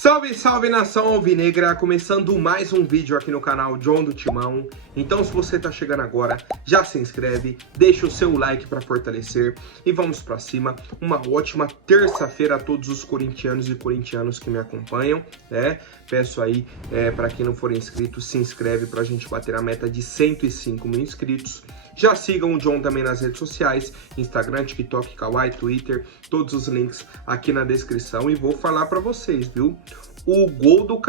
Salve, salve nação alvinegra, começando mais um vídeo aqui no canal John do Timão. Então se você tá chegando agora, já se inscreve, deixa o seu like para fortalecer e vamos para cima. Uma ótima terça-feira a todos os corintianos e corintianos que me acompanham, né? Peço aí, para quem não for inscrito, se inscreve pra gente bater a meta de 105 mil inscritos. Já sigam o John também nas redes sociais, Instagram, TikTok, Kawaii, Twitter, todos os links aqui na descrição. E vou falar pra vocês, viu? O gol do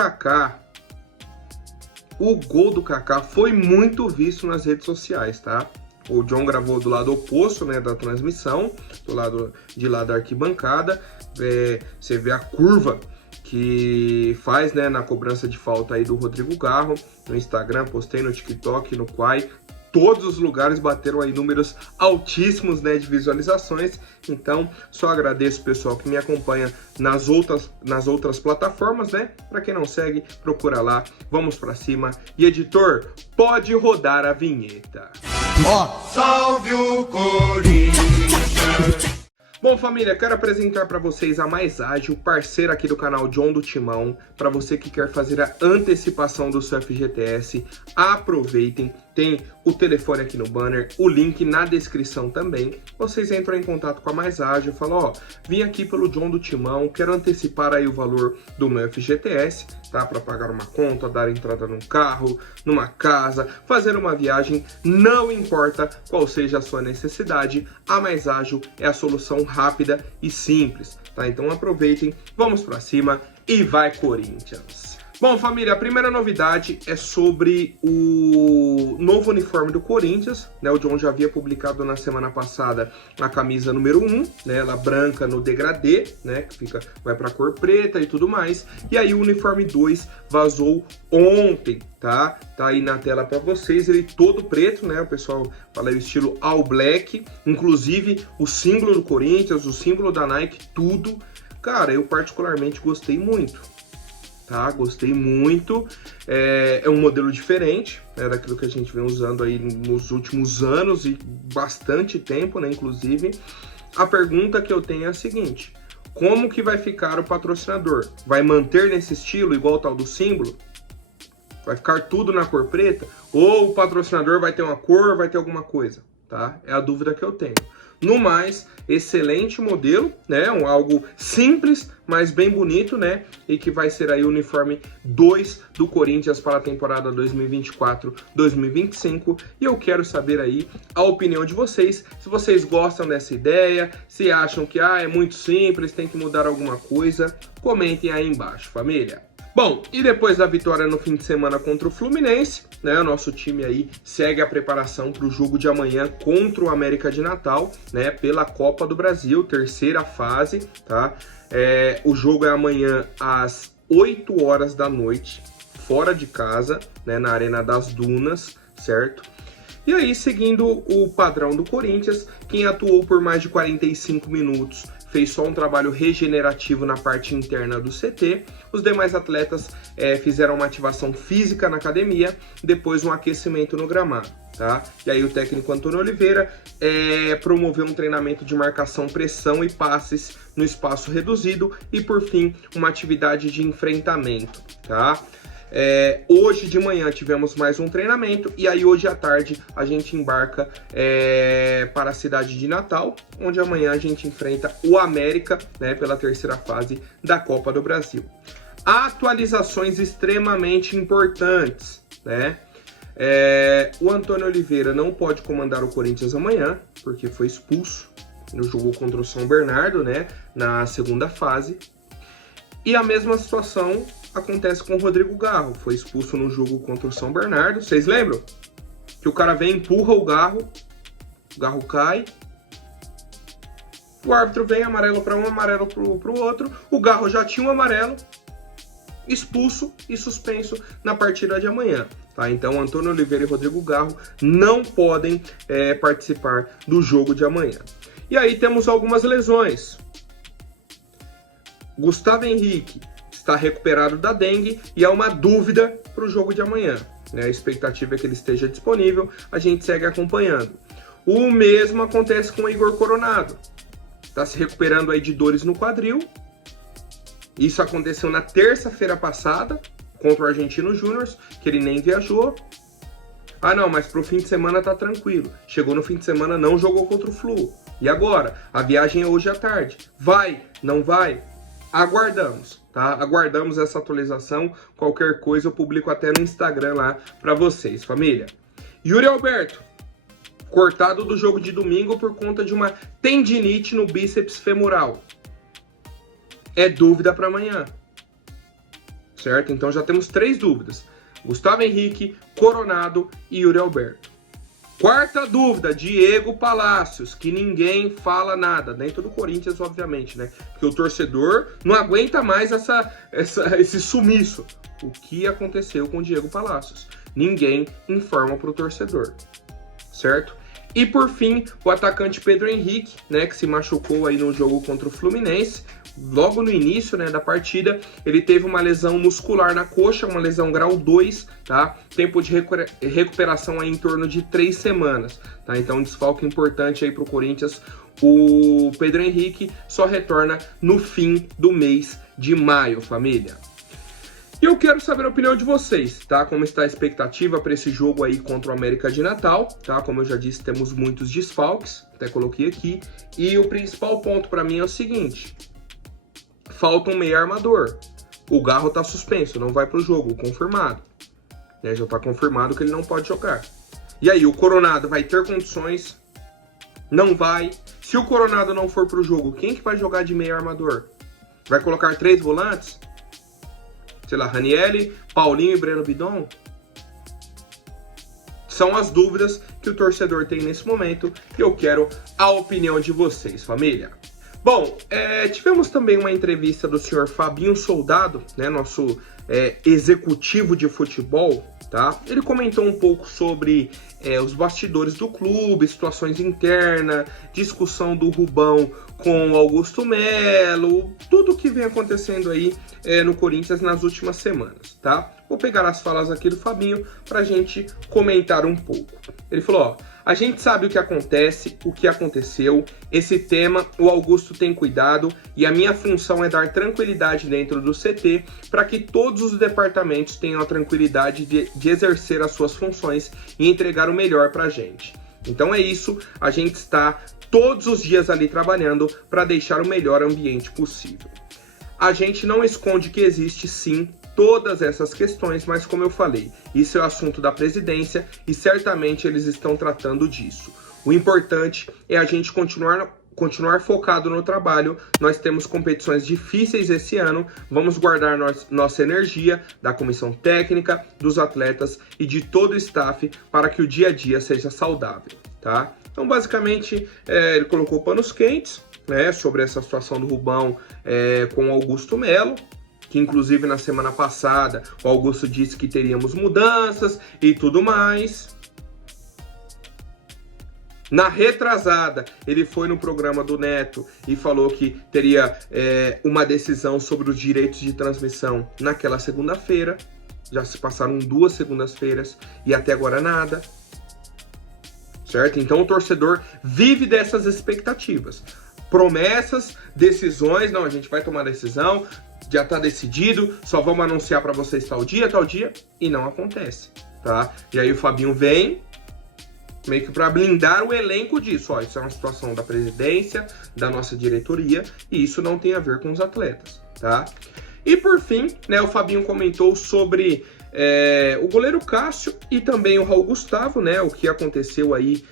Kaká foi muito visto nas redes sociais, tá? O John gravou do lado oposto, né, da transmissão, do lado de lá da arquibancada. Você vê a curva que faz, né, na cobrança de falta aí do Rodrigo Garro. No Instagram, postei no TikTok, no Quai. Todos os lugares bateram aí números altíssimos, né, de visualizações. Então, só agradeço o pessoal que me acompanha nas outras plataformas, né? Para quem não segue, procura lá. Vamos pra cima. E editor, pode rodar a vinheta. Salve o Corinthians! Bom, família, quero apresentar para vocês a Mais Ágil, parceira aqui do canal John do Timão. Para você que quer fazer a antecipação do seu FGTS, aproveitem. Tem o telefone aqui no banner, o link na descrição também. Vocês entram em contato com a Mais Ágil, falam, ó, vim aqui pelo John do Timão, quero antecipar aí o valor do meu FGTS, tá? Para pagar uma conta, dar entrada num carro, numa casa, fazer uma viagem, não importa qual seja a sua necessidade, a Mais Ágil é a solução rápida e simples, tá? Então aproveitem, vamos pra cima e vai Corinthians! Bom, família, a primeira novidade é sobre o novo uniforme do Corinthians, né? O John já havia publicado na semana passada a camisa número 1, né? Ela branca no degradê, né? Que vai pra cor preta e tudo mais. E aí o uniforme 2 vazou ontem, tá? Tá aí na tela pra vocês, ele todo preto, né? O pessoal fala aí o estilo all black, inclusive o símbolo do Corinthians, o símbolo da Nike, tudo. Cara, eu particularmente gostei muito. Tá, gostei muito, é um modelo diferente, né, daquilo que a gente vem usando aí nos últimos anos e bastante tempo, né, inclusive. A pergunta que eu tenho é a seguinte, como que vai ficar o patrocinador? Vai manter nesse estilo, igual o tal do símbolo? Vai ficar tudo na cor preta? Ou o patrocinador vai ter uma cor, vai ter alguma coisa? Tá? É a dúvida que eu tenho. No mais, excelente modelo, né? Algo simples, mas bem bonito, né? E que vai ser aí o uniforme 2 do Corinthians para a temporada 2024-2025. E eu quero saber aí a opinião de vocês, se vocês gostam dessa ideia, se acham que é muito simples, tem que mudar alguma coisa. Comentem aí embaixo, família. Bom, e depois da vitória no fim de semana contra o Fluminense, né, o nosso time aí segue a preparação para o jogo de amanhã contra o América de Natal, né, pela Copa do Brasil, terceira fase, tá? O jogo é amanhã às 8 horas da noite, fora de casa, né, na Arena das Dunas, certo? E aí, seguindo o padrão do Corinthians, quem atuou por mais de 45 minutos fez só um trabalho regenerativo na parte interna do CT. Os demais atletas fizeram uma ativação física na academia, depois um aquecimento no gramado, tá? E aí o técnico Antônio Oliveira promoveu um treinamento de marcação, pressão e passes no espaço reduzido e, por fim, uma atividade de enfrentamento, tá? Hoje de manhã tivemos mais um treinamento e aí hoje à tarde a gente embarca para a cidade de Natal, onde amanhã a gente enfrenta o América, né, pela terceira fase da Copa do Brasil. Atualizações extremamente importantes, né? O Antônio Oliveira não pode comandar o Corinthians amanhã, porque foi expulso no jogo contra o São Bernardo, né, na segunda fase. E a mesma situação acontece com o Rodrigo Garro, foi expulso no jogo contra o São Bernardo. Vocês lembram? Que o cara vem, empurra o Garro cai, o árbitro vem, amarelo para um, amarelo pro outro, o Garro já tinha um amarelo, expulso e suspenso na partida de amanhã. Tá? Então, Antônio Oliveira e Rodrigo Garro não podem participar do jogo de amanhã. E aí temos algumas lesões. Gustavo Henrique está recuperado da dengue e é uma dúvida para o jogo de amanhã, né? A expectativa é que ele esteja disponível, a gente segue acompanhando. O mesmo acontece com o Igor Coronado, está se recuperando aí de dores no quadril, Isso aconteceu na terça-feira passada, contra o Argentino Júnior, que ele nem viajou. Ah não, mas pro fim de semana tá tranquilo. Chegou no fim de semana, não jogou contra o Flu. E agora? A viagem é hoje à tarde. Vai? Não vai? Aguardamos, tá? Aguardamos essa atualização. Qualquer coisa eu publico até no Instagram lá pra vocês, família. Yuri Alberto, cortado do jogo de domingo por conta de uma tendinite no bíceps femoral. É dúvida para amanhã, certo? Então já temos 3 dúvidas. Gustavo Henrique, Coronado e Yuri Alberto. Quarta dúvida, Diego Palacios, que ninguém fala nada, dentro do Corinthians, obviamente, né? Porque o torcedor não aguenta mais esse sumiço. O que aconteceu com o Diego Palacios? Ninguém informa para o torcedor, certo? E por fim, o atacante Pedro Henrique, né, que se machucou aí no jogo contra o Fluminense, logo no início, né, da partida, ele teve uma lesão muscular na coxa, uma lesão grau 2, tá? Tempo de recuperação aí em torno de 3 semanas, tá? Então, um desfalque importante aí pro Corinthians. O Pedro Henrique só retorna no fim do mês de maio, família. E eu quero saber a opinião de vocês, tá? Como está a expectativa para esse jogo aí contra o América de Natal, tá? Como eu já disse, temos muitos desfalques, até coloquei aqui. E o principal ponto para mim é o seguinte: falta um meio armador. O Garro tá suspenso, não vai pro jogo, confirmado. Né? Já tá confirmado que ele não pode jogar. E aí, o Coronado vai ter condições? Não vai. Se o Coronado não for pro jogo, quem que vai jogar de meio armador? Vai colocar 3 volantes? Sei lá, Ranieri, Paulinho e Breno Bidon? São as dúvidas que o torcedor tem nesse momento e eu quero a opinião de vocês, família. Bom, tivemos também uma entrevista do senhor Fabinho Soldado, né, nosso executivo de futebol, tá? Ele comentou um pouco sobre os bastidores do clube, situações internas, discussão do Rubão com Augusto Melo, tudo que vem acontecendo aí no Corinthians nas últimas semanas, tá? Vou pegar as falas aqui do Fabinho pra gente comentar um pouco. Ele falou, ó: a gente sabe o que acontece, o que aconteceu, esse tema o Augusto tem cuidado e a minha função é dar tranquilidade dentro do CT para que todos os departamentos tenham a tranquilidade de exercer as suas funções e entregar o melhor pra gente. Então é isso, a gente está todos os dias ali trabalhando para deixar o melhor ambiente possível. A gente não esconde que existe sim todas essas questões, mas como eu falei, isso é o assunto da presidência e certamente eles estão tratando disso. O importante é a gente continuar focado no trabalho. Nós temos competições difíceis esse ano, vamos guardar nossa energia da comissão técnica, dos atletas e de todo o staff para que o dia a dia seja saudável, tá? Então basicamente ele colocou panos quentes, né, sobre essa situação do Rubão com o Augusto Melo, que inclusive na semana passada o Augusto disse que teríamos mudanças e tudo mais. Na retrasada, ele foi no programa do Neto e falou que teria uma decisão sobre os direitos de transmissão naquela segunda-feira. Já se passaram 2 segundas-feiras e até agora nada. Certo? Então o torcedor vive dessas expectativas. Promessas, decisões, não, a gente vai tomar decisão, já tá decidido, só vamos anunciar para vocês tal dia, e não acontece, tá? E aí o Fabinho vem meio que para blindar o elenco disso, ó, isso é uma situação da presidência, da nossa diretoria, e isso não tem a ver com os atletas, tá? E por fim, né, o Fabinho comentou sobre o goleiro Cássio e também o Raul Gustavo, né, o que aconteceu aí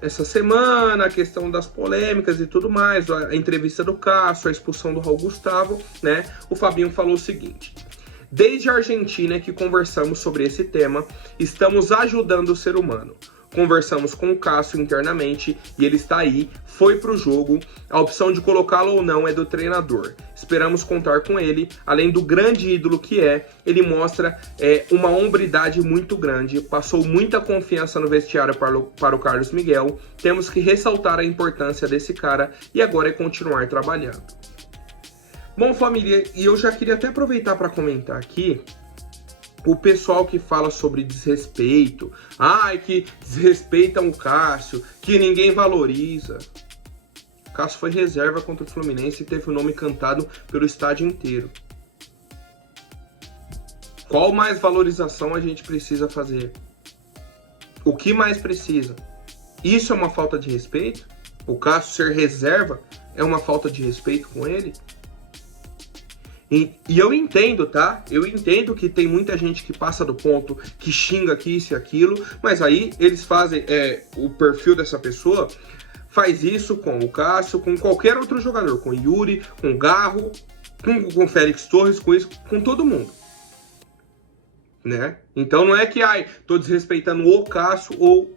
essa semana, a questão das polêmicas e tudo mais, a entrevista do Cássio, a expulsão do Raul Gustavo, né, o Fabinho falou o seguinte: desde a Argentina que conversamos sobre esse tema, estamos ajudando o ser humano. Conversamos com o Cássio internamente e ele está aí, foi pro jogo. A opção de colocá-lo ou não é do treinador. Esperamos contar com ele, além do grande ídolo que ele mostra uma hombridade muito grande, passou muita confiança no vestiário para o Carlos Miguel. Temos que ressaltar a importância desse cara e agora é continuar trabalhando. Bom, família, e eu já queria até aproveitar para comentar aqui o pessoal que fala sobre desrespeito, que desrespeitam o Cássio, que ninguém valoriza. Cássio foi reserva contra o Fluminense e teve o nome cantado pelo estádio inteiro. Qual mais valorização a gente precisa fazer? O que mais precisa? Isso é uma falta de respeito? O Cássio ser reserva é uma falta de respeito com ele? E eu entendo, tá? Eu entendo que tem muita gente que passa do ponto, que xinga aqui, isso e aquilo, mas aí eles fazem, o perfil dessa pessoa faz isso com o Cássio, com qualquer outro jogador, com o Yuri, com o Garro, com o Félix Torres, com isso, com todo mundo. Né? Então não é que, tô desrespeitando o Cássio ou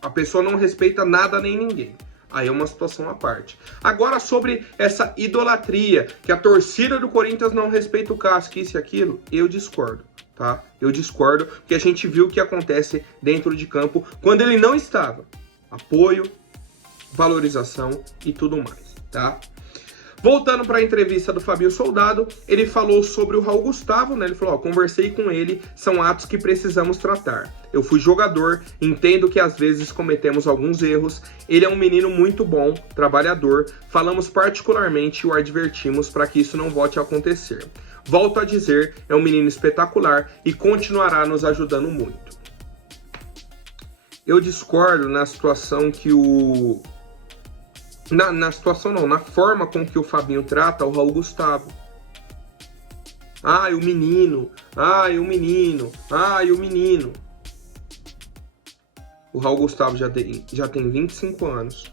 a pessoa não respeita nada nem ninguém. Aí é uma situação à parte. Agora, sobre essa idolatria, que a torcida do Corinthians não respeita o Cássio, que isso e aquilo, eu discordo, tá? Eu discordo, porque a gente viu o que acontece dentro de campo quando ele não estava. Apoio, valorização e tudo mais, tá? Voltando para a entrevista do Fabinho Soldado, ele falou sobre o Raul Gustavo, né? Ele falou, conversei com ele, são atos que precisamos tratar. Eu fui jogador, entendo que às vezes cometemos alguns erros. Ele é um menino muito bom, trabalhador. Falamos particularmente e o advertimos para que isso não volte a acontecer. Volto a dizer, é um menino espetacular e continuará nos ajudando muito. Eu discordo na situação que na forma com que o Fabinho trata o Raul Gustavo. O menino. O Raul Gustavo já tem 25 anos.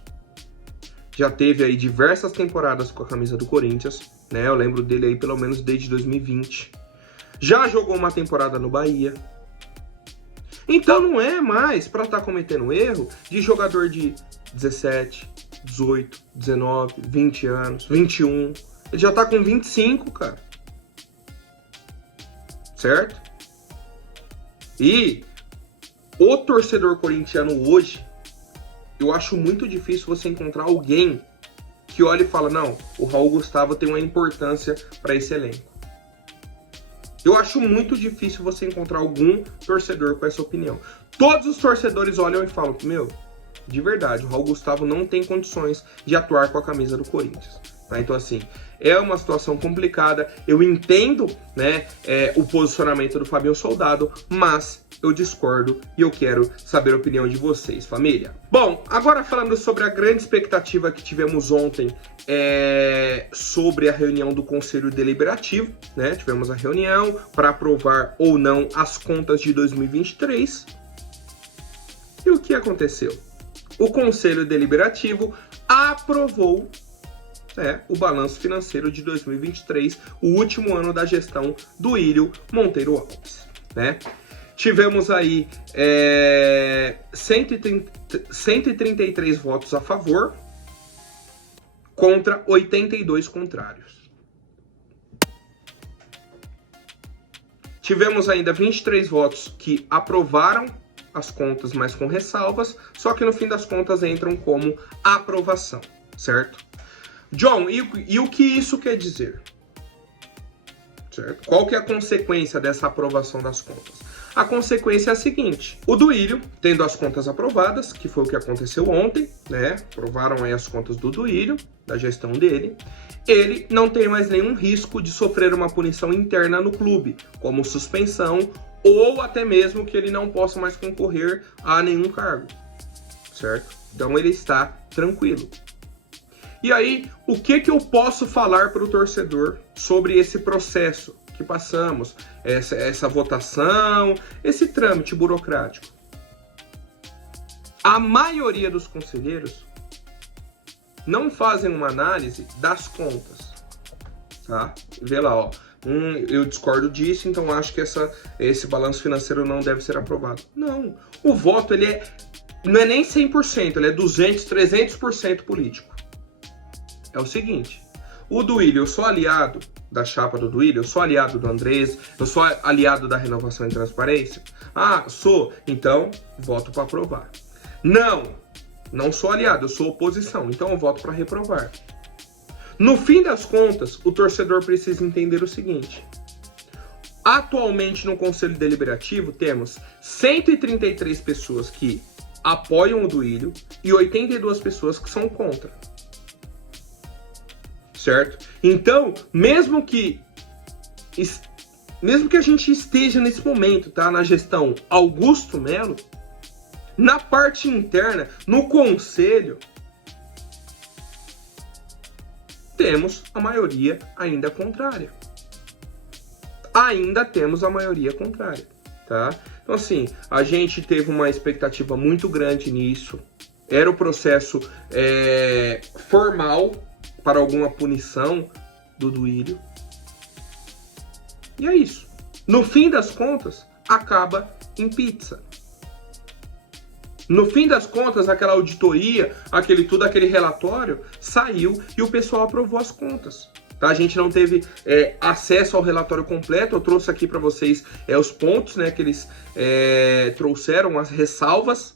Já teve aí diversas temporadas com a camisa do Corinthians, né? Eu lembro dele aí pelo menos desde 2020. Já jogou uma temporada no Bahia. Então não é mais para estar cometendo erro de jogador de 17, 18, 19, 20 anos, 21. Ele já tá com 25, cara. Certo? E o torcedor corintiano hoje, eu acho muito difícil você encontrar alguém que olhe e fala, não, o Raul Gustavo tem uma importância para esse elenco. Eu acho muito difícil você encontrar algum torcedor com essa opinião. Todos os torcedores olham e falam, de verdade, o Raul Gustavo não tem condições de atuar com a camisa do Corinthians. Tá? Então, assim, é uma situação complicada. Eu entendo, né, o posicionamento do Fabinho Soldado, mas eu discordo e eu quero saber a opinião de vocês, família. Bom, agora falando sobre a grande expectativa que tivemos ontem sobre a reunião do Conselho Deliberativo, né? Tivemos a reunião para aprovar ou não as contas de 2023. E o que aconteceu? O Conselho Deliberativo aprovou o balanço financeiro de 2023, o último ano da gestão do Ílio Monteiro Alves, né? Tivemos aí 133 votos a favor contra 82 contrários. Tivemos ainda 23 votos que aprovaram as contas, mas com ressalvas, só que no fim das contas entram como aprovação, certo? John, e o que isso quer dizer? Certo? Qual que é a consequência dessa aprovação das contas? A consequência é a seguinte, o Duílio, tendo as contas aprovadas, que foi o que aconteceu ontem, né? Aprovaram aí as contas do Duílio, da gestão dele, ele não tem mais nenhum risco de sofrer uma punição interna no clube, como suspensão ou até mesmo que ele não possa mais concorrer a nenhum cargo, certo? Então ele está tranquilo. E aí, o que eu posso falar para o torcedor sobre esse processo que passamos, essa votação, esse trâmite burocrático? A maioria dos conselheiros não fazem uma análise das contas, tá? Vê lá, ó. Eu discordo disso, então acho que esse balanço financeiro não deve ser aprovado. Não, o voto não é nem 100%, ele é 200, 300% político. É o seguinte, o Duílio, eu sou aliado da chapa do Duílio, eu sou aliado do Andrés, eu sou aliado da Renovação e Transparência. Sou, então voto para aprovar. Não sou aliado, eu sou oposição, então eu voto para reprovar. No fim das contas, o torcedor precisa entender o seguinte. Atualmente no Conselho Deliberativo temos 133 pessoas que apoiam o Duílio e 82 pessoas que são contra. certo? Então, mesmo que a gente esteja nesse momento, tá, na gestão Augusto Melo, na parte interna, no conselho, temos a maioria ainda contrária. Ainda temos a maioria contrária, tá? Então, assim, a gente teve uma expectativa muito grande nisso. Era o processo formal para alguma punição do Duílio. E é isso. No fim das contas, acaba em pizza. No fim das contas, aquela auditoria, aquele relatório, saiu e o pessoal aprovou as contas. Tá? A gente não teve acesso ao relatório completo, eu trouxe aqui para vocês os pontos, né, que eles trouxeram, as ressalvas.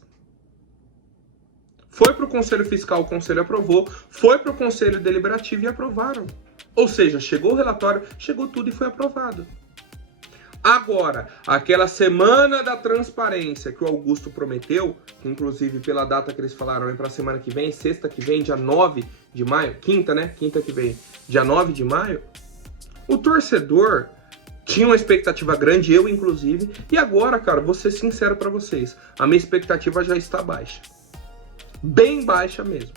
Foi para o Conselho Fiscal, o Conselho aprovou, foi para o Conselho Deliberativo e aprovaram. Ou seja, chegou o relatório, chegou tudo e foi aprovado. Agora, aquela semana da transparência que o Augusto prometeu, que inclusive pela data que eles falaram é para a semana que vem, sexta que vem, dia 9 de maio, quinta, né? Quinta que vem, dia 9 de maio, o torcedor tinha uma expectativa grande, eu inclusive, e agora, cara, vou ser sincero para vocês, a minha expectativa já está baixa. Bem baixa mesmo.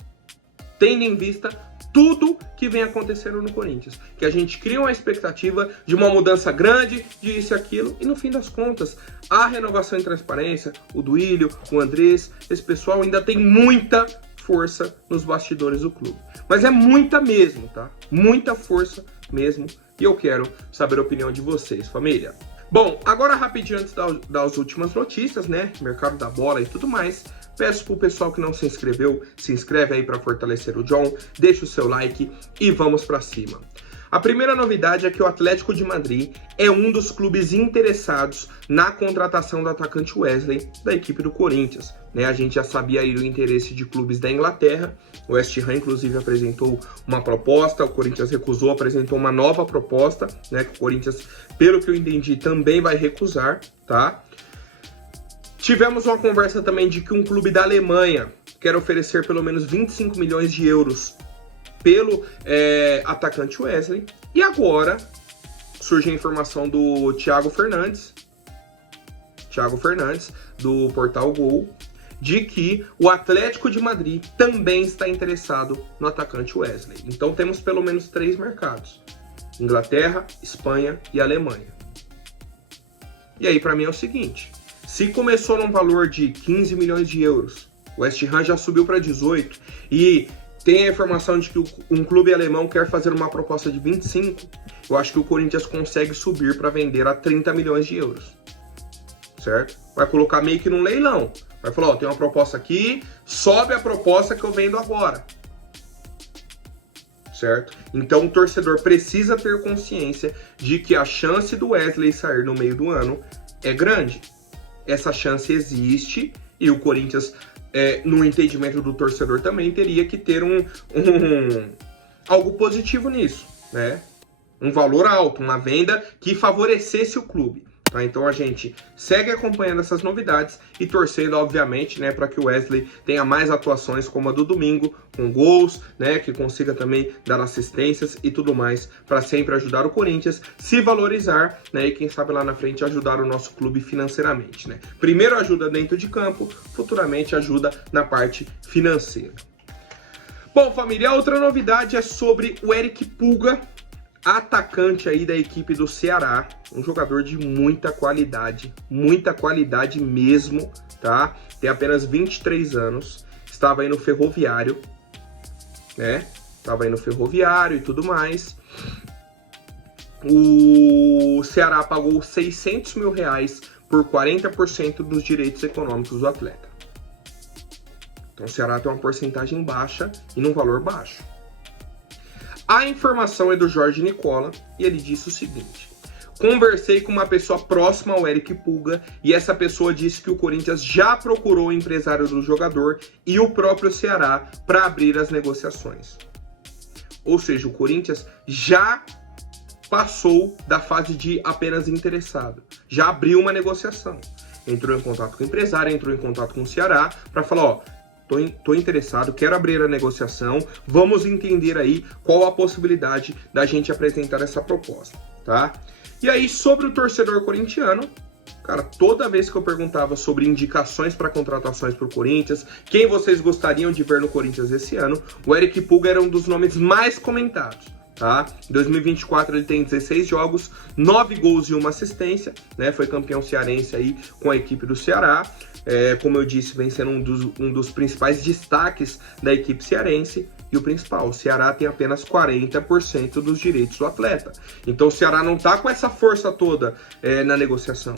Tendo em vista tudo que vem acontecendo no Corinthians. Que a gente cria uma expectativa de uma mudança grande, de isso e aquilo, e no fim das contas, a renovação e transparência, o Duílio, o Andrés, esse pessoal ainda tem muita força nos bastidores do clube. Mas é muita mesmo, tá? Muita força mesmo. E eu quero saber a opinião de vocês, família. Bom, agora rapidinho antes das últimas notícias, né? Mercado da bola e tudo mais. Peço pro pessoal que não se inscreveu, se inscreve aí para fortalecer o John, deixa o seu like e vamos para cima. A primeira novidade é que o Atlético de Madrid é um dos clubes interessados na contratação do atacante Wesley da equipe do Corinthians. Né? A gente já sabia aí do interesse de clubes da Inglaterra, o West Ham inclusive apresentou uma proposta, o Corinthians recusou, apresentou uma nova proposta, né? Que o Corinthians, pelo que eu entendi, também vai recusar, tá? Tivemos uma conversa também de que um clube da Alemanha quer oferecer pelo menos 25 milhões de euros pelo atacante Wesley. E agora surge a informação do Thiago Fernandes, do Portal Gol, de que o Atlético de Madrid também está interessado no atacante Wesley. Então temos pelo menos 3 mercados: Inglaterra, Espanha e Alemanha. E aí para mim é o seguinte: se começou num valor de 15 milhões de euros, o West Ham já subiu para 18 e tem a informação de que um clube alemão quer fazer uma proposta de 25, eu acho que o Corinthians consegue subir para vender a 30 milhões de euros, certo? Vai colocar meio que num leilão, vai falar, ó, tem uma proposta aqui, sobe a proposta que eu vendo agora, certo? Então o torcedor precisa ter consciência de que a chance do Wesley sair no meio do ano é grande. Essa chance existe e o Corinthians, no entendimento do torcedor, também teria que ter algo positivo nisso, né? Um valor alto, uma venda que favorecesse o clube. Tá? Então a gente segue acompanhando essas novidades e torcendo, obviamente, né, para que o Wesley tenha mais atuações como a do domingo, com gols, né, que consiga também dar assistências e tudo mais, para sempre ajudar o Corinthians, se valorizar, né, e quem sabe lá na frente ajudar o nosso clube financeiramente. Né? Primeiro ajuda dentro de campo, futuramente ajuda na parte financeira. Bom, família, a outra novidade é sobre o Eric Pulga, atacante aí da equipe do Ceará, um jogador de muita qualidade mesmo, tá? Tem apenas 23 anos, estava aí no Ferroviário, né? Estava aí no Ferroviário e tudo mais. O Ceará pagou 600 mil reais por 40% dos direitos econômicos do atleta. Então o Ceará tem uma porcentagem baixa e num valor baixo. A informação é do Jorge Nicola e ele disse o seguinte: conversei com uma pessoa próxima ao Eric Pulga e essa pessoa disse que o Corinthians já procurou o empresário do jogador e o próprio Ceará para abrir as negociações. Ou seja, o Corinthians já passou da fase de apenas interessado, já abriu uma negociação. Entrou em contato com o empresário, entrou em contato com o Ceará para falar, ó, tô interessado, quero abrir a negociação, vamos entender aí qual a possibilidade da gente apresentar essa proposta, tá? E aí, sobre o torcedor corintiano, cara, toda vez que eu perguntava sobre indicações para contratações para o Corinthians, quem vocês gostariam de ver no Corinthians esse ano, o Eric Pulga era um dos nomes mais comentados. Tá? Em 2024 ele tem 16 jogos, 9 gols e 1 assistência, né? Foi campeão cearense aí com a equipe do Ceará. Como eu disse, vem sendo um dos principais destaques da equipe cearense. E o principal, o Ceará tem apenas 40% dos direitos do atleta. Então o Ceará não tá com essa força toda na negociação.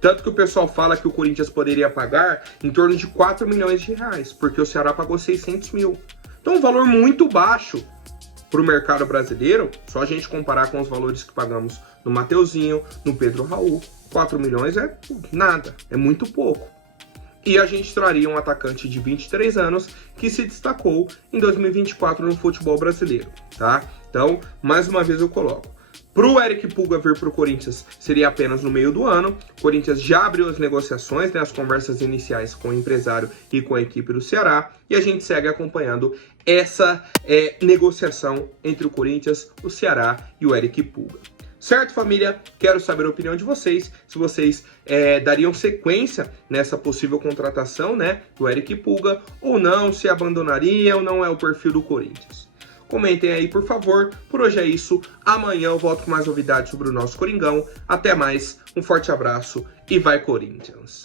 Tanto que o pessoal fala que o Corinthians poderia pagar em torno de 4 milhões de reais, porque o Ceará pagou 600 mil. Então um valor muito baixo para o mercado brasileiro, só a gente comparar com os valores que pagamos no Mateuzinho, no Pedro Raul, 4 milhões é nada, é muito pouco. E a gente traria um atacante de 23 anos que se destacou em 2024 no futebol brasileiro, tá? Então, mais uma vez eu coloco. Para o Eric Pulga vir para o Corinthians seria apenas no meio do ano. O Corinthians já abriu as negociações, né, as conversas iniciais com o empresário e com a equipe do Ceará. E a gente segue acompanhando essa negociação entre o Corinthians, o Ceará e o Eric Pulga. Certo, família? Quero saber a opinião de vocês, se vocês dariam sequência nessa possível contratação, né, do Eric Pulga, ou não, se abandonaria ou não é o perfil do Corinthians. Comentem aí, por favor. Por hoje é isso. Amanhã eu volto com mais novidades sobre o nosso Coringão. Até mais, um forte abraço e vai Corinthians!